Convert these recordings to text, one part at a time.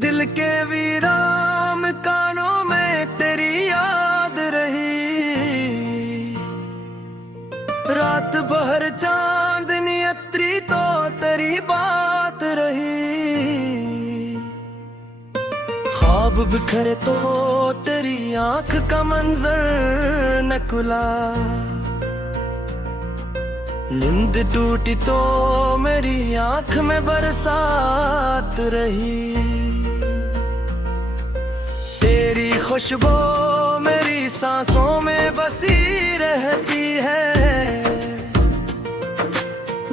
दिल के वीरान कानों में तेरी याद रही। रात भर चांदनी अत्री तो तेरी बात रही। ख्वाब बिखरे तो तेरी आंख का मंजर न खुला। नींद टूटी तो मेरी आंख में बरसात रही। तेरी खुशबू मेरी सांसों में बसी रहती है।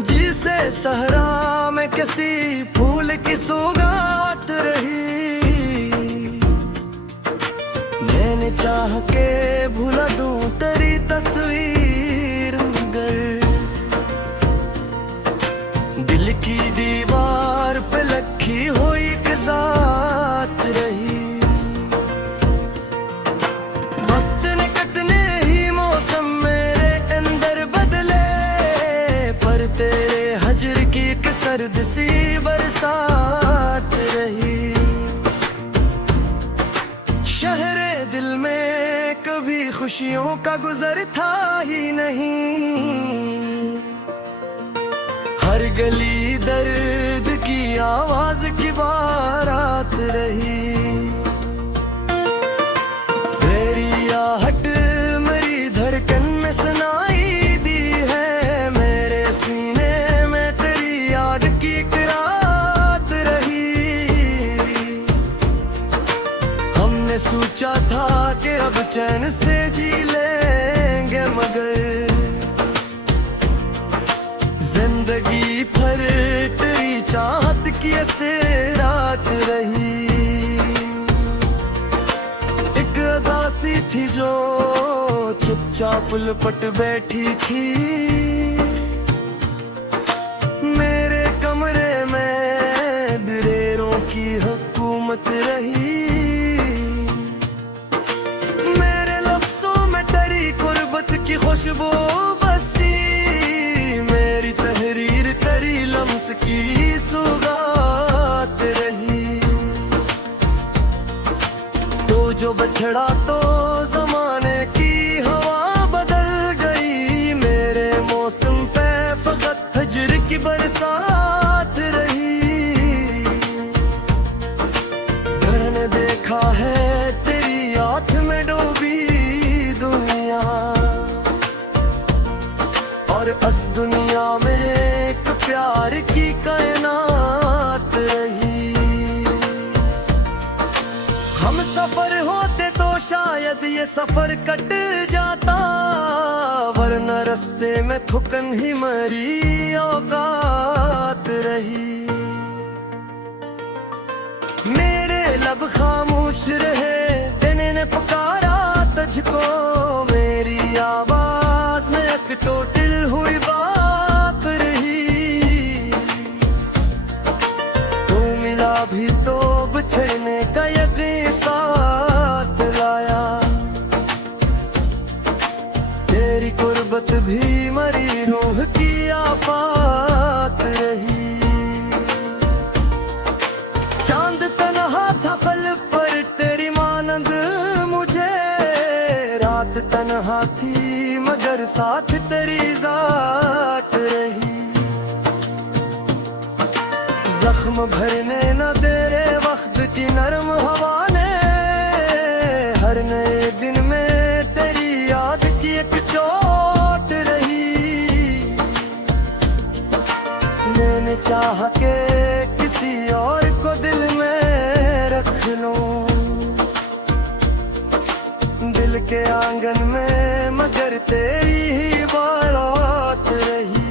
जिसे सहरा में किसी फूल की सौगात रही। मैंने चाह के भुला दूं तेरी तस्वीर मगर दिल की दीवार पे लखी हुई एक ज़ात रही। वक्त ने कितने ही मौसम मेरे अंदर बदले, पर तेरे हजर की एक सर्द सी बरसात रही। शहरे दिल में कभी खुशियों का गुजर था ही नहीं। हर गली दर्द की आवाज की बारात रही। तेरी आहट मेरी धड़कन में सुनाई दी है। मेरे सीने में तेरी याद की एक रात रही। हमने सोचा था कि अब चैन से जी लेंगे मगर जिंदगी भर तेरी चाहत की ऐसे रात रही। एक अदासी थी जो चुपचाप लपट बैठी थी। मेरे कमरे में दरेरों की हुकूमत रही। मेरे लफ्जों में तेरी गुर्बत की खुशबू की सुगात रही। तो जो बछड़ा तो जमाने की हवा बदल गई। मेरे मौसम पे फकत हजर की बरसात रही। घर ने देखा है तेरी आंख में डूबी दुनिया, और इस दुनिया में प्यार की कायनात रही। हम सफर होते तो शायद ये सफर कट जाता, वरना रास्ते में थुकन ही मरी औकात रही। मेरे लब खामोश रहे, दिन ने पुकारा तुझको। मेरी आवाज में एक टोटिल हुई बात रही। भी तो बिछड़ने का यकीन साथ लाया। तेरी गुर्बत भी मरी रूह की आफात रही। चांद तन्हा था फल पर तेरी मानंद मुझे। रात तन्हा थी मगर साथ तेरी जात रही। जख्म भरने न दे वक्त की नरम हवा ने। हर नए दिन में तेरी याद की एक चोट रही। मैंने चाहा के किसी और को दिल में रख लूं दिल के आंगन में, मगर तेरी ही बारात रही।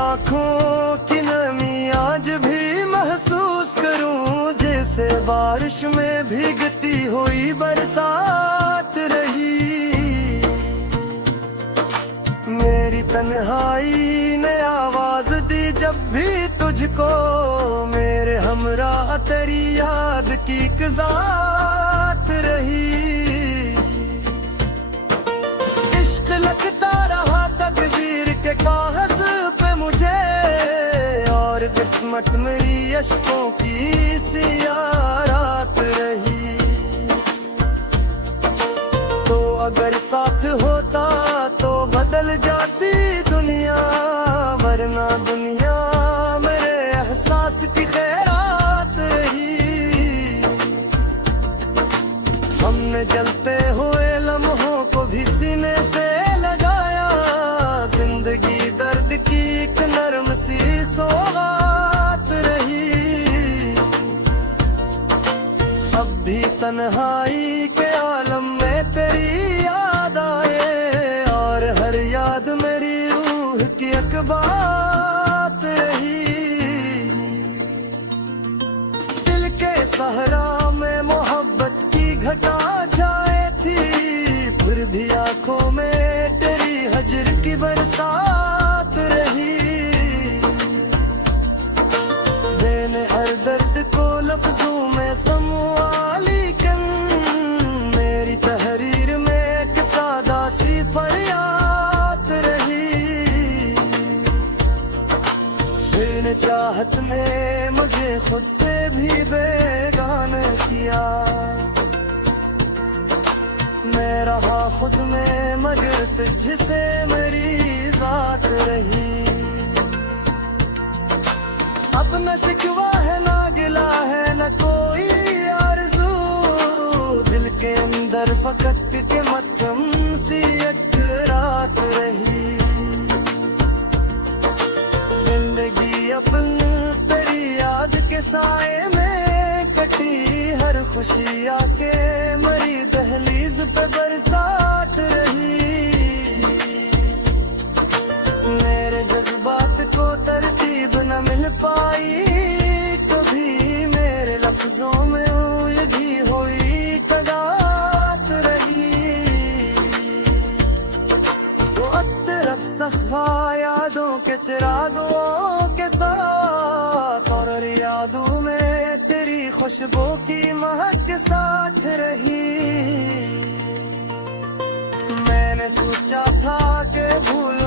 आँखों की नमी आज भी महसूस करूं, जैसे बारिश में भीगती हुई बरसात रही। मेरी तन्हाई ने आवाज दी जब भी तुझको। मेरे हमरा तेरी याद की एक ज़ात रही। इश्क लगता रहा तकदीर के कागज पे मुझे, और किस्मत में अश्कों की सियाह रात रही। तो अगर साथ होता तो बदल जाती दुनिया, वरना दुनिया मेरे एहसास की खैरात रही। हमने जलते हुए लम्हों को भी सीने से लगाया, जिंदगी दर्द की एक नरम सी सौगात रही। अब भी तन्हाई के आलम में तेरी याद आए, और हर याद मेरी रूह की एक बात रही। दिल के सहरा में मोहब्बत की घटा जाए थी, फिर भी आंखों में तेरी हजर की बरसात रही। मैंने हर दर्द को लफ्जों में समवाली कन, मेरी तहरीर में एक सादा सी फरियाद रही। फिर चाहत ने मुझे खुद से भी बेगाना किया, मैं रहा खुद में मगर तुझसे मेरी जात रही। अब न शिकवा है ना गिला है न कोई आरज़ू, दिल के अंदर फकत के मतम सी एक रात रही। जिंदगी अपन तेरी याद के साए में कटी, हर खुशी आके मरी दहलीज पे बरसात रही। मेरे जज्बात को तरतीब न मिल पाई कभी, मेरे लफ्जों में उलझी हुई कगात रही। तो अतरफ सखा यादों के चिरागों के साथ, और यादों में तेरी खुशबू की महक साथ रही। मैंने सोचा था कि भूल